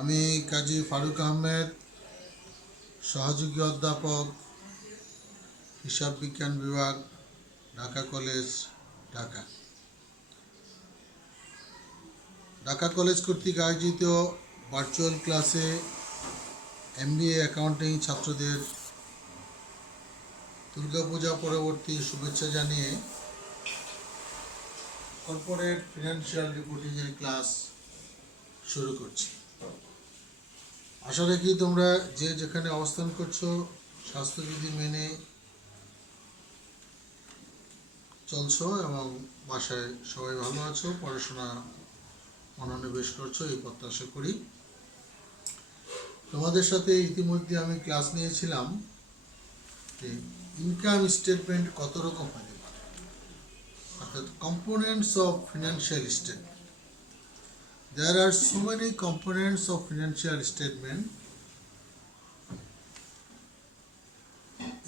আমি কাজী ফারুক আহমেদ, সহযোগী অধ্যাপক, হিসাব বিজ্ঞান বিভাগ, ঢাকা কলেজ, ঢাকা। ঢাকা কলেজ কর্তৃক আয়োজিত ভার্চুয়াল ক্লাসে MBA অ্যাকাউন্টিং ছাত্রদের দুর্গাপূজা পরবর্তী শুভেচ্ছা জানিয়ে কর্পোরেট ফিনান্সিয়াল রিপোর্টিংয়ের ক্লাস শুরু করছি। আশা রাখি তোমরা যে যেখানে অবস্থান করছো স্বাস্থ্যবিধি মেনে চলছো এবং বাসায় সবাই ভালো আছো, পড়াশোনা মনোনিবেশ করছো এই প্রত্যাশা করি। তোমাদের সাথে ইতিমধ্যে আমি ক্লাস নিয়েছিলাম যে ইনকাম স্টেটমেন্ট কত রকম হতে পারে, অর্থাৎ components of financial statement. There are so many components of financial statement.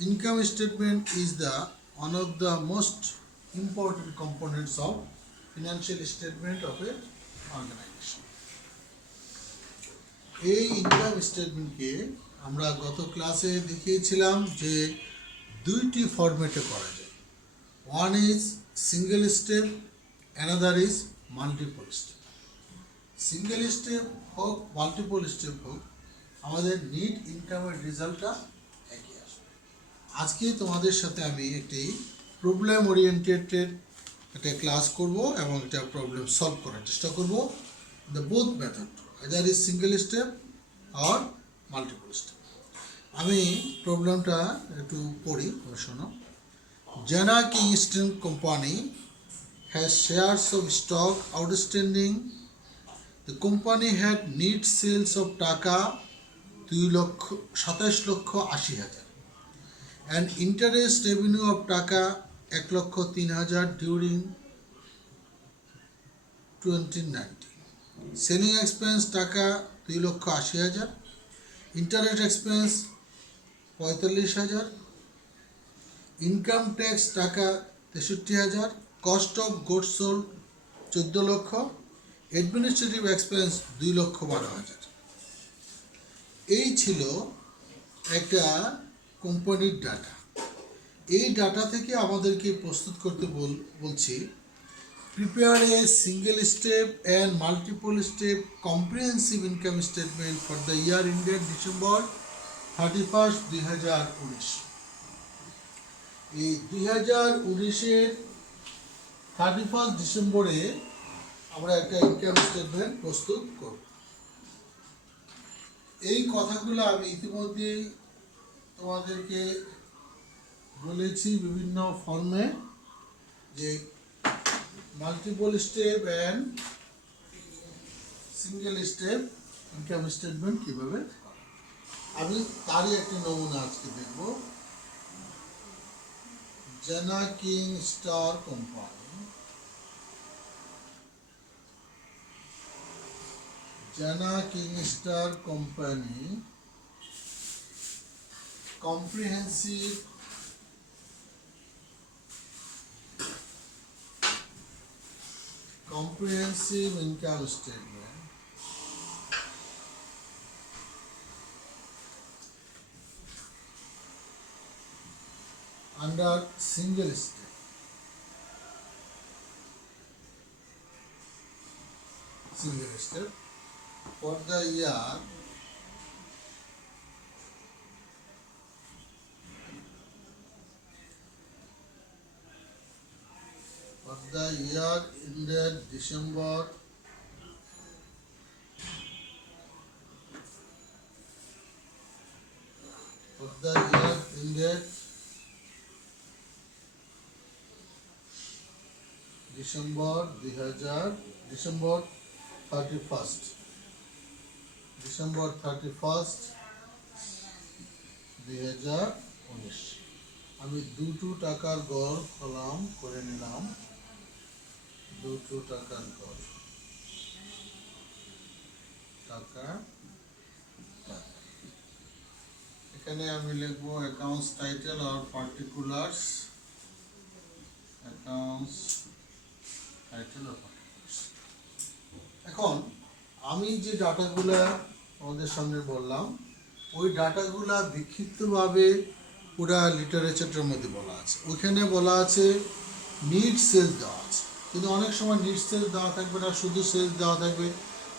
Income statement is the one of the most important components of financial statement of a organization. এই income স্টেটমেন্টকে আমরা গত ক্লাসে দেখিয়েছিলাম যে দুইটি ফরম্যাটে করা যায়। One is single step, another is multiple step. Single step হোক মাল্টিপল স্টেপ হোক, আমাদের নিট ইনকামের রেজাল্টটা একই আসবে। আজকে তোমাদের সাথে আমি একটি প্রবলেম ওরিয়েন্টেড একটা ক্লাস করব এবং একটা প্রবলেম সলভ করার চেষ্টা করব। The both method, either is single step আর মাল্টিপল স্টেপ। আমি প্রবলেমটা একটু পড়ি, শোনো। জানা Kingston company has shares of stock outstanding. The company had net sales of টাকা 2,27,80,000 and interest revenue of টাকা 1,03,000 during 2019. Selling expense টাকা 2,80,000, interest expense 45,000, income tax টাকা 63,000, cost of goods sold 14 লক্ষ, অ্যাডমিনিস্ট্রেটিভ এক্সপেন্স 2,12,000। এই ছিল একটা কোম্পানির ডাটা। এই ডাটা থেকে আমাদেরকে প্রস্তুত করতে বলছি prepare a single step and multiple step comprehensive income statement for the year ended December 31, 2019। এই 2019-এর 31 ডিসেম্বরে আমরা একটা ইনকাম স্টেটমেন্ট প্রস্তুত করব। এই কথাগুলো আমি ইতিমধ্যেই তোমাদেরকে বলেছি বিভিন্ন ফর্মে, যে multiple step and single step income statement কীভাবে। আমি তারই একটি নমুনা আজকে দেখব। জানা king star company, Jana Kingstar Company comprehensive income statement under single step. For the year ended December 31st December 31st, 2019। আমি দুটো টাকার গড় কলাম করে নিলাম, দুটো টাকার গড়, টাকা। এখানে আমি লিখব অ্যাকাউন্টস টাইটেল আর পার্টিকুলার্স, অ্যাকাউন্টস টাইটেল আর পার্টিকুলার্স। এখন আমি যে ডাটাগুলো আমাদের সামনে বললাম, ওই ডাটাগুলা বিক্ষিপ্তভাবে পুরা লিটারেচারটার মধ্যে বলা আছে। ওইখানে বলা আছে নিড সেলস দেওয়া আছে, কিন্তু অনেক সময় নিড সেলস দেওয়া থাকবে না, শুধু সেলস দেওয়া থাকবে।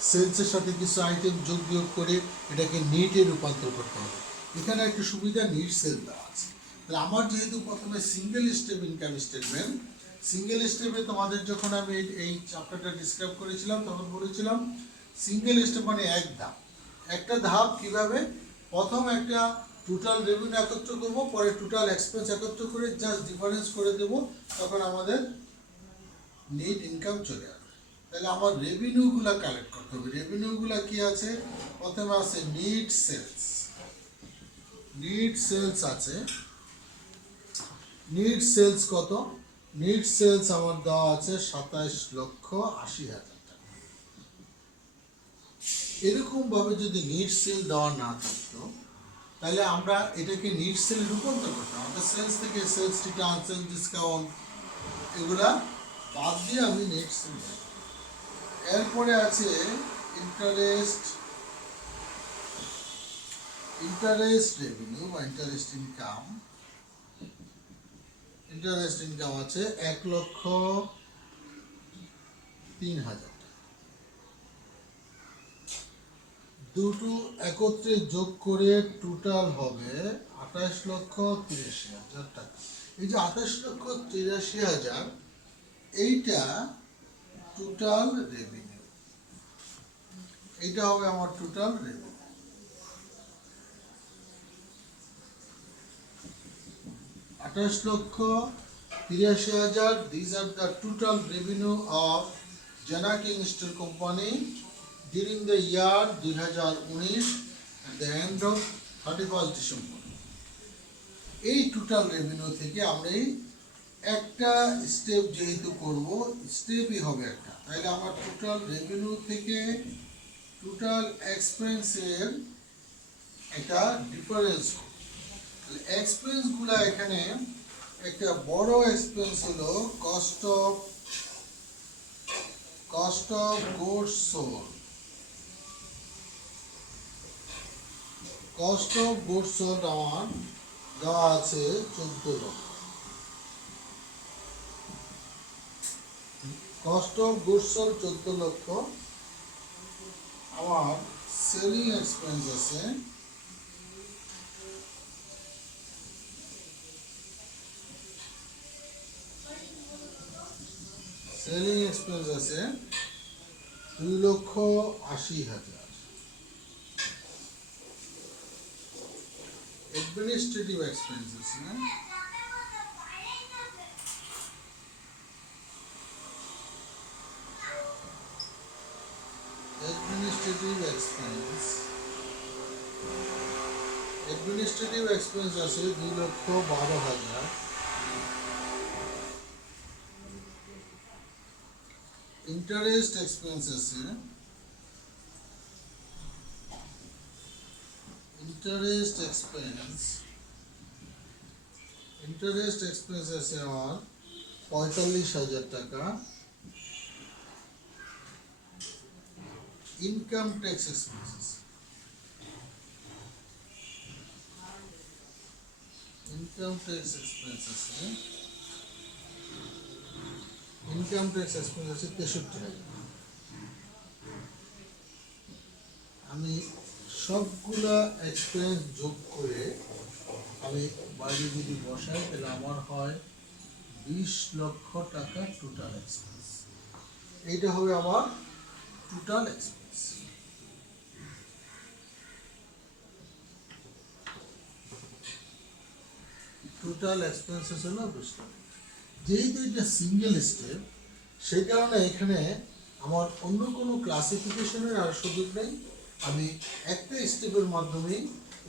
সেলসের সাথে কিছু আইটেম যোগ বিয়োগ করে এটাকে নিটে রূপান্তর করতে হবে। এখানে একটা সুবিধা, নিড সেল দেওয়া আছে। তাহলে আমার যেহেতু প্রথমে single step income statement, single স্টেপে তোমাদের যখন আমি এই চ্যাপ্টারটা ডিসক্রাইব করেছিলাম তখন বলেছিলাম সিঙ্গেল স্টেপ মানে এক ধাপ। একটা ধাপ কিভাবে, প্রথম একটা টোটাল রেভিনিউ একত্র করবো, পরে টোটাল এক্সপেন্স একত্র করে জাস্ট ডিফারেন্স করে দেবো, তখন আমাদের নেট ইনকাম চলে আসবে। তাহলে আমার রেভিনিউগুলো কালেক্ট করতে হবে। রেভিনিউগুলো কি আছে, প্রথমে আছে নিট সেলস। নিট সেলস আছে, নিট সেলস কত, নিট সেলস আমার দেওয়া আছে 27,80,000 টাকা। এরকম ভাবে যদি নিট সেল দেওয়া না থাকতো তাহলে আমরা এটাকে নিট সেল রূপান্তর করতাম। আমাদের সেলস থেকে সেলস রিটার্ন, সেলস ডিসকাউন্ট এগুলা বাদ দিয়ে আমি নেট সেল। এরপরে আছে ইন্টারেস্ট, ইন্টারেস্ট রেভিনিউ বা ইন্টারেস্ট ইনকাম। ইন্টারেস্ট ইনকাম আছে 1,03,000 টাকা। দুটো একত্রে যোগ করে টোটাল হবে 28,83,000 টাকা। এই যে 28,83,000 এইটা টোটাল রেভিনিউ, এইটা হবে আমার total revenue. 28,83,000, these are the total revenue of Jana King Steel Company during the year 2019 at the end of 31st December. এই টোটাল রেভিনিউ থেকে আমরা একটা স্টেপ যেহেতু করব, স্টেপই হবে একটা, তাহলে আমার টোটাল রেভিনিউ থেকে টোটাল এক্সপেন্সের একটা ডিফারেন্স। এক্সপেন্সগুলো এখানে একটা বড় এক্সপেন্স হলো cost of goods sold. Cost of goods sold আমার দেওয়া আছে 14 লক্ষ। কস্ট অফ গুডস সোল্ড 14 লক্ষ। আমার সেলিং এক্সপেন্স আছে সেলিং এক্সপেন্স আছে 2,80,000। অ্যাডমিনিস্ট্রেটিভ এক্সপেন্স আছে অ্যাডমিনিস্ট্রেটিভ এক্সপেন্স আছে 2,12,000। ইন্টারেস্ট এক্সপেন্স আছে ইন্টারেস্ট এক্সপেন্স আছে আমার 45,000 টাকা। Income tax expenses, income tax expense আছে 63,000। আমি সবগুলা এক্সপেন্স যোগ করে আমি বাইরে যদি বসাই তাহলে আমার হয় 20 লক্ষ টাকা টোটাল এক্সপেন্স। এইটা হবে আমার টোটাল এক্সপেন্স। টোটাল এক্সপেন্সেস হলো 20 লক্ষ। যেহেতু এটা সিঙ্গেল স্টেপ, সেই কারণে এখানে আমার অন্য কোনো ক্লাসিফিকেশনের আর সুযোগ নেই। আমি একটা স্টেপের মাধ্যমেই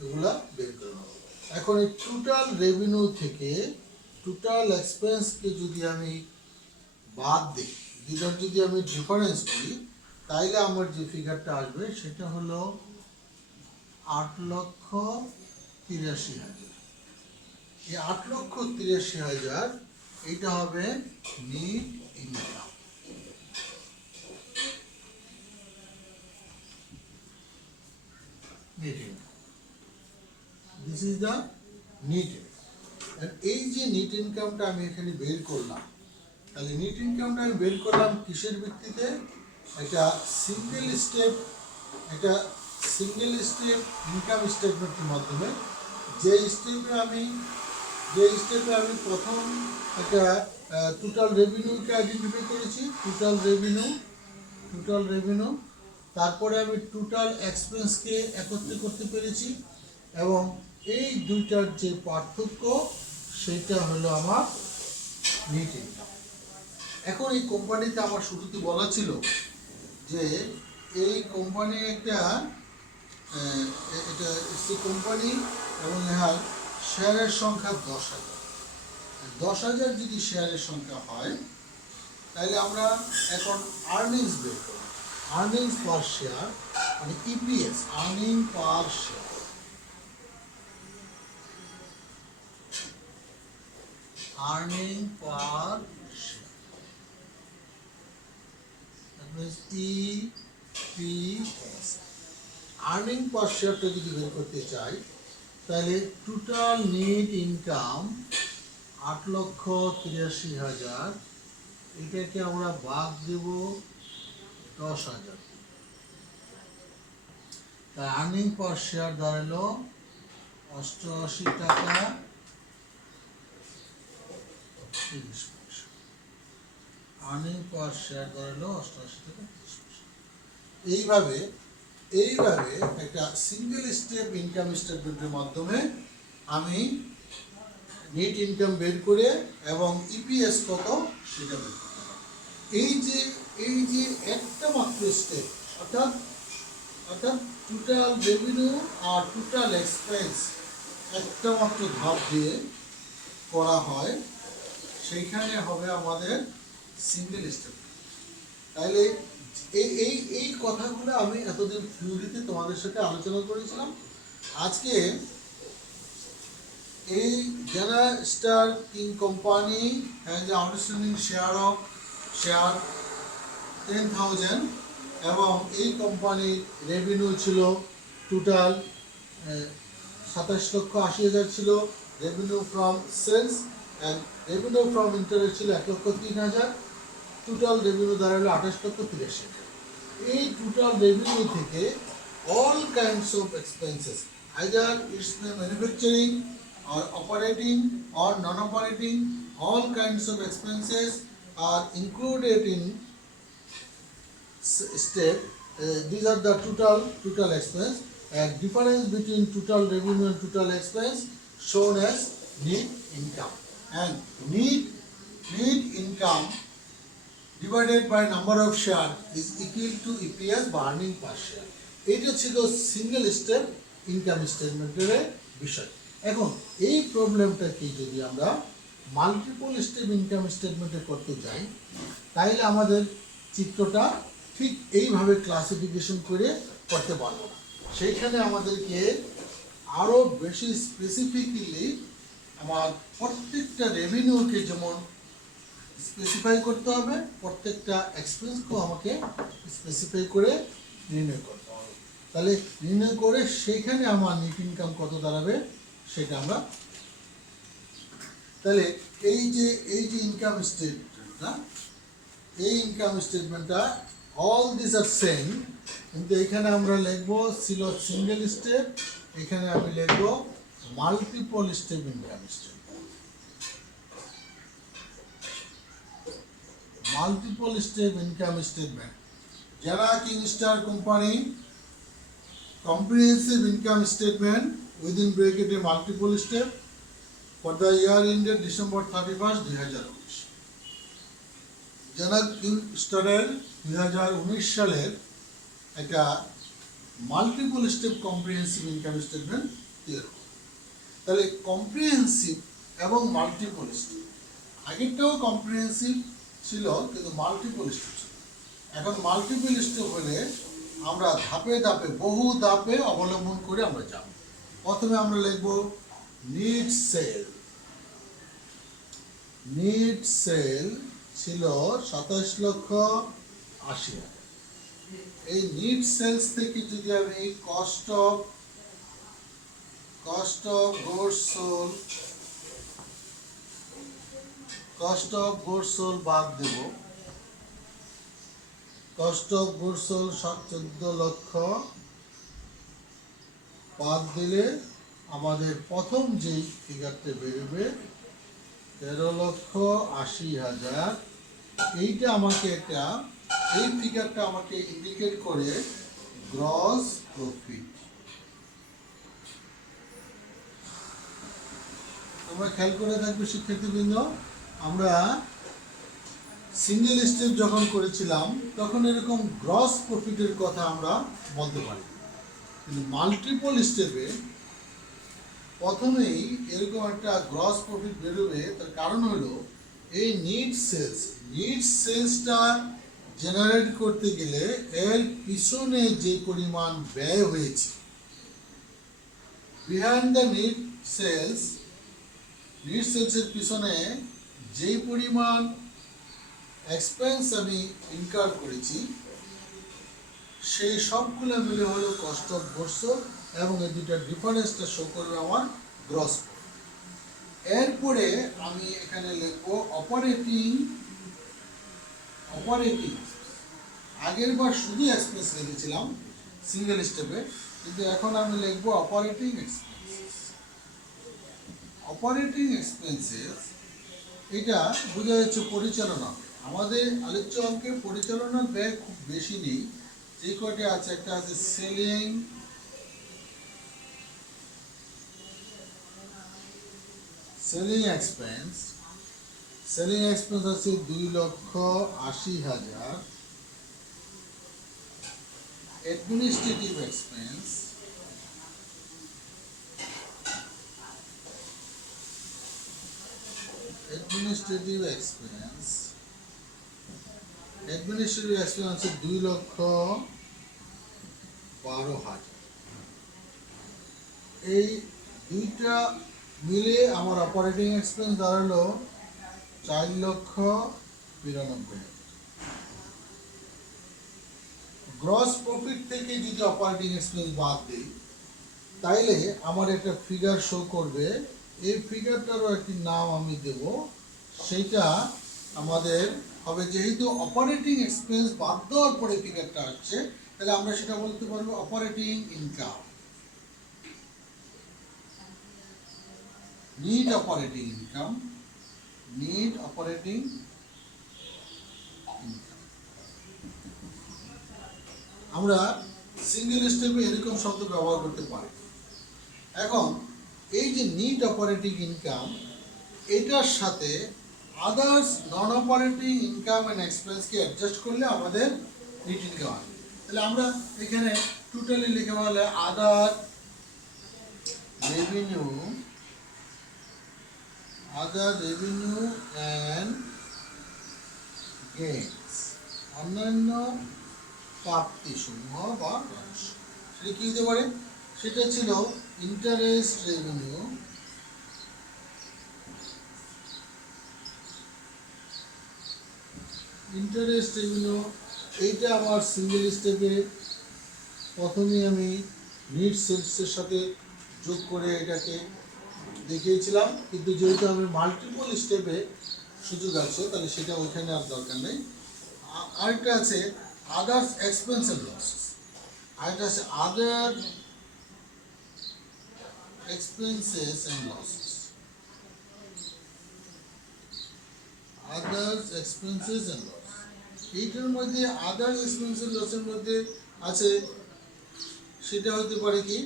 এগুলা বের করে নেব। এখন এই টোটাল রেভিনিউ থেকে টোটাল এক্সপেন্সকে যদি আমি বাদ দিই, যদি আমি ডিফারেন্স করি, তাইলে আমার যে ফিগারটা আসবে সেটা হলো 8,83,000। এই 8,83,000 এইটা হবে NEET income. Net income, this is the net income. এই যে নেট ইনকামটা আমি এখানে বের করলাম, তাহলে নেট ইনকামটা আমি বের করলাম কিসের ভিত্তিতে? একটা সিঙ্গেল স্টেপ ইনকাম স্টেটমেন্টের মাধ্যমে, যে স্টেপে আমি প্রথম একটা টোটাল রেভিনিউকে আইডেন্টিফাই করেছি, টোটাল রেভিনিউ, তারপরে আমি টোটাল এক্সপেন্সকে একত্রিত করতে পেরেছি, এবং এই দুইটার যে পার্থক্য সেটা হলো আমার নেট ইনকাম। এখন এই কোম্পানিতে আমার শুরুতে বলা ছিল যে এই কোম্পানি এটা কোম্পানি, এবং ইহার শেয়ারের সংখ্যা 10,000 যদি শেয়ারের সংখ্যা হয়, তাহলে আমরা এখন আর্নিংস বের করব। আর্নিংস পার শেয়ার মানে EPS, earning per share, earning per share, that means EPS. Earning পার শেয়ারটা যদি বের করতে চাই, তাহলে টোটাল নেট ইনকাম 8,83,000, এটাকে আমরা ভাগ দেব 10,000, তাই আর্নিং পার শেয়ার দাঁড়ালো 88 টাকা 30 পয়সা। আর্নিং পার শেয়ার দাঁড়ালো 88 টাকা 30 পয়সা। এইভাবে একটা সিঙ্গেল স্টেপ ইনকাম স্টেটমেন্টের মাধ্যমে আমি নেট ইনকাম বের করে এবং ইপিএস কত সেটা বের করতে পারি। এই যে একটা মাত্র স্টেপ, অর্থাৎ টোটাল রেভিনিউ আর টোটাল এক্সপেন্স একটা মাত্র ধাপ দিয়ে করা হয়, সেইখানে হবে আমাদের সিঙ্গেল স্টেপ। তাহলে এই কথাগুলো আমি এতদিন থিওরিতে তোমাদের সাথে আলোচনা করেছিলাম। আজকে এই General Star King company has outstanding share 10,000, এবং এই কোম্পানির রেভিনিউ ছিল টোটাল 27,80,000 ছিল revenue from sales, and revenue from interest ছিল 1,03,000, টোটাল রেভিনিউ দাঁড়ালো 28,83,000। এই টোটাল রেভিনিউ থেকে all kinds of expenses, either it's the manufacturing or operating or non-operating, all kinds of expenses are included in step. These are the total expense, and difference between total revenue and total expense shown as net income, and net income divided by number of share is equal to EPS বা earning per share. এটা ছিল single step income স্টেটমেন্টের বিষয়। এখন এই প্রবলেমটাকে যদি আমরা multiple step income স্টেটমেন্টে করতে যাই, তাহলে আমাদের চিত্রটা ঠিক এইভাবে ক্লাসিফিকেশন করে করতে পারবো না। সেইখানে আমাদেরকে আরও বেশি স্পেসিফিক্যালি আমার প্রত্যেকটা রেভিনিউকে যেমন স্পেসিফাই করতে হবে, প্রত্যেকটা এক্সপেন্সকেও আমাকে স্পেসিফাই করে নির্ণয় করতে হবে। তাহলে নির্ণয় করে সেখানে আমার নেট ইনকাম কত দাঁড়াবে সেটা আমরা, তাহলে এই যে ইনকাম স্টেটমেন্টটা, এই ইনকাম স্টেটমেন্টটা অল দিস আর সেম, কিন্তু এখানে আমরা লিখবো ছিল সিঙ্গেল স্টেপ, এখানে আমি লিখবো multiple step income statement, multiple step income statement. যারা কিংস্টার company comprehensive income statement within bracket a multiple step for the year ended December 31st, 2019. যারা কিংস্টারের 2019 সালের একটা multiple step comprehensive income statement তৈরি করবে। তাহলে কম্প্রিহেন্সিভ এবং মাল্টিপল স্টেপ, আগেরটাও কম্প্রিহেন্সিভ ছিল কিন্তু মাল্টিপল স্টেপ ছিল, এখন মাল্টিপল স্টেপ হলে আমরা ধাপে ধাপে বহু ধাপে অবলম্বন করে আমরা যাব। প্রথমে আমরা লিখব নেট সেল ছিল 27,80,000। এই নেট সেলস থেকে যদি আমি cost of cost of goods sold, cost of goods sold বাদ দেব। কস্ট অফ গুডস সোল্ড 14 লক্ষ বাদ দিলে আমাদের প্রথম যেই ফিগারটা বেরোবে 13,80,000। এইটা আমাকে এই ফিগারটা আমাকে ইন্ডিকেট করে গ্রস প্রফিট। তোমরা খেয়াল করে থাকবে শিক্ষার্থীবৃন্দ, আমরা সিঙ্গেল স্টেপ যখন করেছিলাম তখন এরকম গ্রস প্রফিটের কথা আমরা বলতে পারি, কিন্তু মাল্টিপল স্টেপে প্রথমেই এরকম একটা গ্রস প্রফিট বেরোবে। তার কারণ হলো এই নিট সেলসটা জেনারেট করতে গেলে এর পিছনে যে পরিমাণ ব্যয় হয়েছে, বিহাইন্ড দ্য নিট সেলসের পিছনে যেই পরিমাণ এক্সপেন্স আমি ইনকার করেছি সেই সবগুলো মিলে হলো কস্ট অফ গুডস সোল্ড, এবং এই দুটার ডিফারেন্সটা শো করবে আমার গ্রস প্রফিট। এরপরে আমি এখানে লিখবো অপারেটিং। আগের বার শুধু এক্সপেন্স লিখেছিলাম সিঙ্গেল স্টেপে, কিন্তু এখন আমি লিখবো অপারেটিং এক্সপেন্সেস। এটা বোঝা যাচ্ছে পরিচালনা। আমাদের আলোচ্য অঙ্কে পরিচালনার ব্যয় খুব বেশি নেই, যে কয়টা আছে একটা আছে সেলিং এক্সপেন্স আছে 2,80,000। অ্যাডমিনিস্ট্রেটিভ এক্সপেন্স আছে 2,12,000। এই দুইটা মিলে আমার অপারেটিং এক্সপেন্স দাঁড়ালো 4,92,000। গ্রস প্রফিট থেকে যদি অপারেটিং এক্সপেন্স বাদ দিই তাইলে আমার একটা ফিগার শো করবে। এই ফিগারটারও একটি নাম আমি দেব, সেটা আমাদের হবে, যেহেতু অপারেটিং এক্সপেন্স বাদ দেওয়ার পরে ফিগারটা আসছে, তাহলে আমরা সেটা বলতে পারবো operating income. Net operating income. আমরা সিঙ্গেল স্টেপে এরকম শব্দ ব্যবহার করতে পারি। এখন এই যে নিট অপারেটিং ইনকাম, এটার সাথে others non operating income and এক্সপেন্সকে অ্যাডজাস্ট করলে আমাদের নিট ইনকাম আসবে। তাহলে আমরা এখানে টোটালি লিখে বলে আদার রেভিনিউ অ্যান্ড গেইনস, অন্যান্য প্রাপ্তি সমূহ বা রাজস্ব। সেটা কি হতে পারে? সেটা ছিল ইন্টারেস্ট রেভিনিউ, এইটা আমার সিঙ্গেল স্টেপে প্রথমে আমি নিট সেলসের সাথে যোগ করে এটাকে দেখিয়েছিলাম, কিন্তু যেহেতু আমি মাল্টিপল স্টেপে সুযোগ আছে তাহলে সেটা ওইখানে আর দরকার নেই। আরেকটা আছে আদার্স এক্সপেন্স এন্ড লসেস, আরেকটা আছে আদার এক্সপেন্সেস এন্ড লসেস। এইটার মধ্যে আদার্স এক্সপেন্সেস লসের মধ্যে আছে, সেটা হতে পারে কি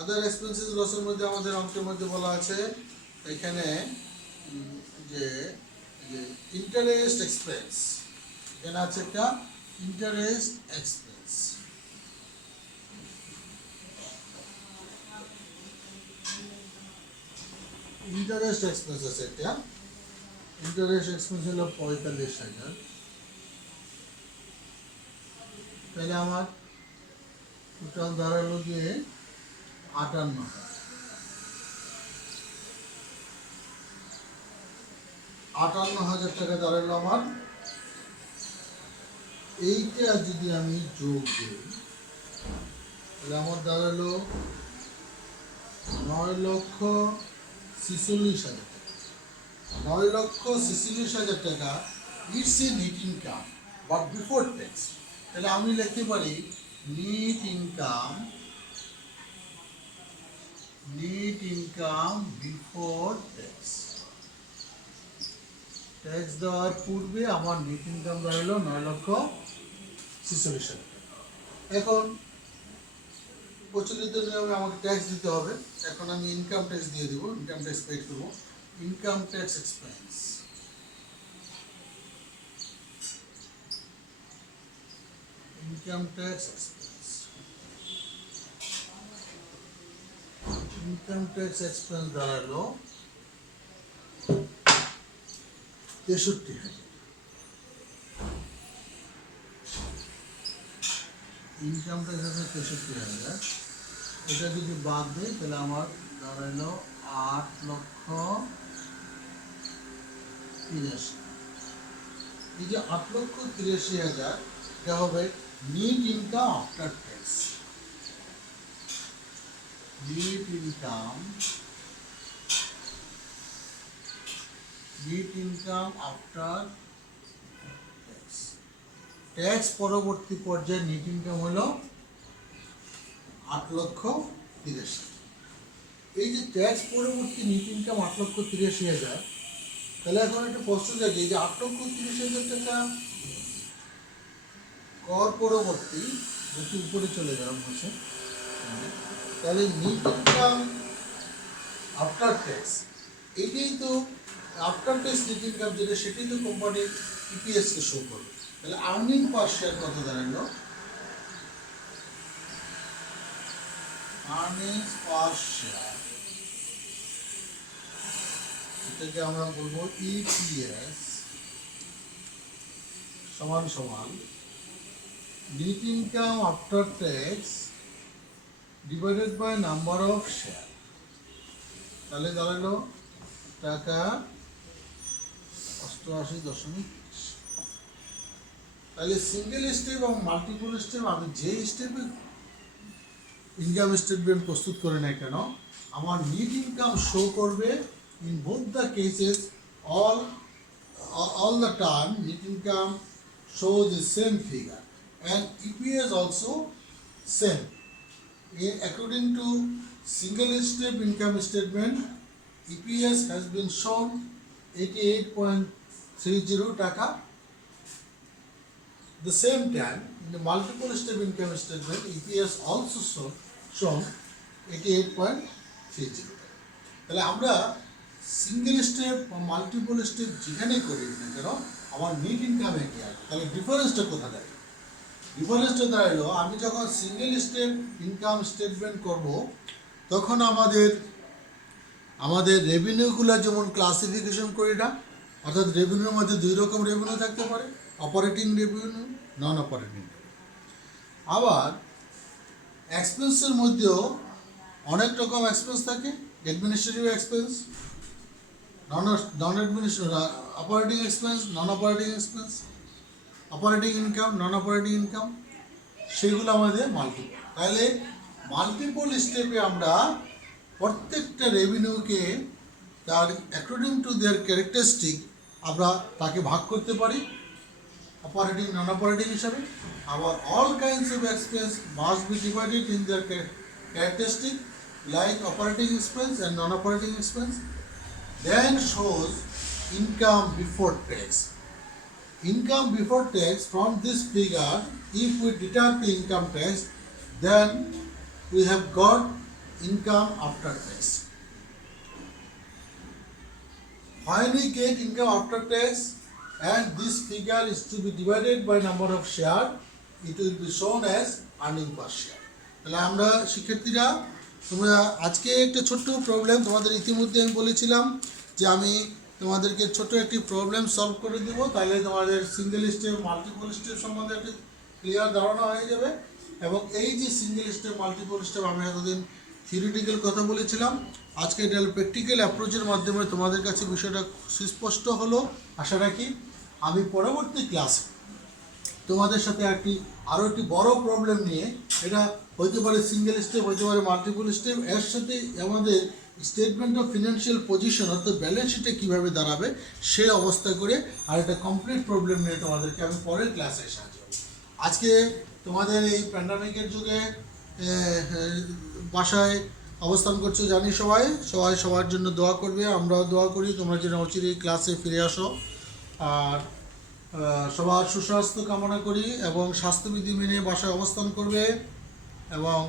আদার এক্সপেন্সেস লসের মধ্যে আমাদের অঙ্কের মধ্যে বলা আছে এখানে যে ইন্টারেস্ট এক্সপেন্স, এখানে আছে একটা ইন্টারেস্ট এক্সপেন্স। আছে একটা ইন্টারেস্ট এক্সপেন্স হলো 45,000। তাহলে আমার টোটাল দাঁড়ালো গিয়ে 58,000 টাকা দাঁড়ালো আমার। এইটা যদি আমি যোগ দিই তাহলে আমার দাঁড়ালো 9,46,000 টাকা। 9,46,000 টাকা it's a net income but before tax. তাহলে আমি লিখতে পারি net income before tax. Tax দেওয়ার পূর্বে আমার নেট ইনকাম দাঁড়ালো 9,46,000 টাকা। এখন প্রচলিত নিয়মে আমাকে ট্যাক্স দিতে হবে। এখন আমি ইনকাম ট্যাক্স দিয়ে দেবো, ইনকাম ট্যাক্স পেড করবো। Income tax expense, income tax expense, income tax expense দাঁড়ালো 63,000। ইনকাম ট্যাক্স আছে 63,000, এটা যদি বাদ দেয় তাহলে আমার দাঁড়ালো 8,83,000। এই যে 8,83,000 এটা হবে net income after tax. Net income after tax. Tax পরবর্তী পর্যায়ে নেট ইনকাম হলো 8,83,000। এই যে ট্যাক্স পরবর্তী নেট ইনকাম 8,83,000, তাহলে এখন একটা প্রশ্ন জাগে, এই যে 8,83,000 টাকা কর পরবর্তী, যদি উপরে চলে গেলাম হচ্ছে, তাহলে নেট ইনকাম আফটার ট্যাক্স, এইটাই তো আফটার ট্যাক্স নেট ইনকাম যেটা, সেটাই তো কোম্পানির ইপিএসকে শো করবে। তাহলে আর্নিং পার শেয়ার কত দাঁড়ালো? আর্নিংস পার শেয়ার, এটাকে আমরা বলবো ইপিএস সমান সমান net income after tax divided by number of share. তাহলে দাঁড়ালো টাকা 88.। তাহলে সিঙ্গেল স্টেপ এবং মাল্টিপল স্টেপ, আমি যে স্টেপে ইনকাম স্টেটমেন্ট প্রস্তুত করে না কেন, আমার নেট ইনকাম শো করবে in both the cases. All the time net income shows the same figure and EPS also same. According to single step income statement, EPS has been shown 88.30 taka. The same time in the multiple step income statement, EPS also shown 88.30. তাহলে আমরা single step বা multiple step যেখানেই করি না কেন আমার net ইনকামে কি আসবে? তাহলে ডিফারেন্সটা কোথায় দাঁড়ায়? ডিফারেন্সটা দাঁড়ালো, আমি যখন সিঙ্গেল স্টেপ ইনকাম স্টেটমেন্ট করব তখন আমাদের রেভিনিউগুলো যেমন ক্লাসিফিকেশন করি না, অর্থাৎ রেভিনিউর মধ্যে দুই রকম রেভিনিউ থাকতে পারে, অপারেটিং রেভিনিউ, নন অপারেটিং রেভিনিউ। আবার এক্সপেন্সের মধ্যেও অনেক রকম এক্সপেন্স থাকে, অ্যাডমিনিস্ট্রেটিভ এক্সপেন্স, অপারেটিং এক্সপেন্স, নন অপারেটিং এক্সপেন্স, অপারেটিং ইনকাম, নন অপারেটিং ইনকাম, সেগুলো আমাদের মাল্টিপল। তাহলে মাল্টিপল স্টেপে আমরা প্রত্যেকটা রেভিনিউকে তার অ্যাকর্ডিং টু দেয়ার ক্যারেক্টারিস্টিক আমরা তাকে ভাগ করতে পারি অপারেটিং, নন অপারেটিং হিসাবে। আবার all kinds of expense must be divided in their characteristic like operating expense and non-operating expense. Then shows income before tax. Income before tax, from this figure, if we deduct the income tax, then we have got income after tax. When we get income after tax and this figure is to be divided by number of share, it will be shown as earning per share. তাহলে আমরা শিক্ষার্থীরা, তোমরা আজকে একটা ছোট্ট problem তোমাদের ইতিমধ্যে আমি বলেছিলাম যে আমি তোমাদেরকে ছোট একটি প্রবলেম সলভ করে দেব, তাহলে তোমাদের সিঙ্গেল স্টেপ মাল্টিপল স্টেপ সম্বন্ধে একটা ক্লিয়ার ধারণা হয়ে যাবে। এবং এই যে সিঙ্গেল স্টেপ মাল্টিপল স্টেপ আমি এতদিন থিওরিটিক্যাল কথা বলেছিলাম, আজকে এটা প্র্যাকটিক্যাল অ্যাপ্রোচের মাধ্যমে তোমাদের কাছে বিষয়টা সুস্পষ্ট হলো আশা রাখি। আমি পরবর্তী ক্লাসে তোমাদের সাথে একটি আরও একটি বড় প্রবলেম নিয়ে, এটা হইতে পারে সিঙ্গেল স্টেপ, হইতে পারে মাল্টিপল স্টেপ, এর সাথে আমাদের স্টেটমেন্ট অফ ফিনান্সিয়াল পজিশন অর্থাৎ ব্যালেন্স শিটে কীভাবে দাঁড়াবে সেই অবস্থা করে আর একটা কমপ্লিট প্রবলেম নিয়ে তোমাদেরকে আমি পরের ক্লাসে সাহায্য করব। আজকে তোমাদের এই প্যান্ডামিকের যুগে বাসায় অবস্থান করছো জানি, সবাই সবার জন্য দোয়া করবে, আমরাও দোয়া করি তোমরা যেন অচিরেই ক্লাসে ফিরে আসো। আর সবার সুস্বাস্থ্য কামনা করি এবং স্বাস্থ্যবিধি মেনে বাসায় অবস্থান করবে এবং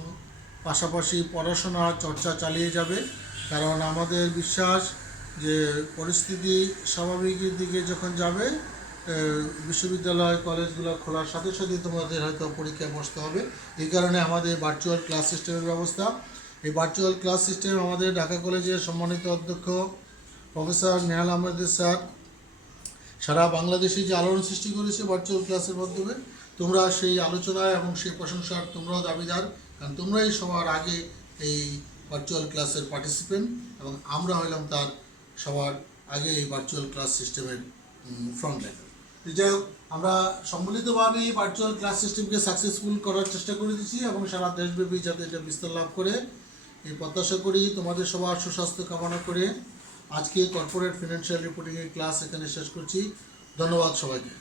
পাশাপাশি পড়াশোনা চর্চা চালিয়ে যাবে, কারণ আমাদের বিশ্বাস যে পরিস্থিতি স্বাভাবিকের দিকে যখন যাবে বিশ্ববিদ্যালয় কলেজগুলো খোলার সাথে সাথে তোমাদের হয়তো পরীক্ষায় বসতে হবে। এই কারণে আমাদের ভার্চুয়াল ক্লাস সিস্টেমের ব্যবস্থা। এই ভার্চুয়াল ক্লাস সিস্টেম আমাদের ঢাকা কলেজের সম্মানিত অধ্যক্ষ প্রফেসর নেহাল আহমেদের স্যার সারা বাংলাদেশে যে আলোড়ন সৃষ্টি করেছে ভার্চুয়াল ক্লাসের মাধ্যমে, তোমরা সেই আলোচনায় এবং সেই প্রশংসার তোমরাও দাবিদার, কারণ তোমরাই সবার আগে এই ভার্চুয়াল ক্লাসের পার্টিসিপেন্ট এবং আমরা হইলাম তার সবার আগে এই ভার্চুয়াল ক্লাস সিস্টেমের ফ্রন্ট লাইনার। যাই হোক, আমরা সম্মিলিতভাবে এই ভার্চুয়াল ক্লাস সিস্টেমকে সাকসেসফুল করার চেষ্টা করে দিচ্ছি এবং সারা দেশব্যাপী যাতে এটা বিস্তার লাভ করে এই প্রত্যাশা করি। তোমাদের সবার সুস্বাস্থ্য কামনা করে আজকে কর্পোরেট ফিনান্সিয়াল রিপোর্টিংয়ের ক্লাস এখানে শেষ করছি। ধন্যবাদ সবাইকে।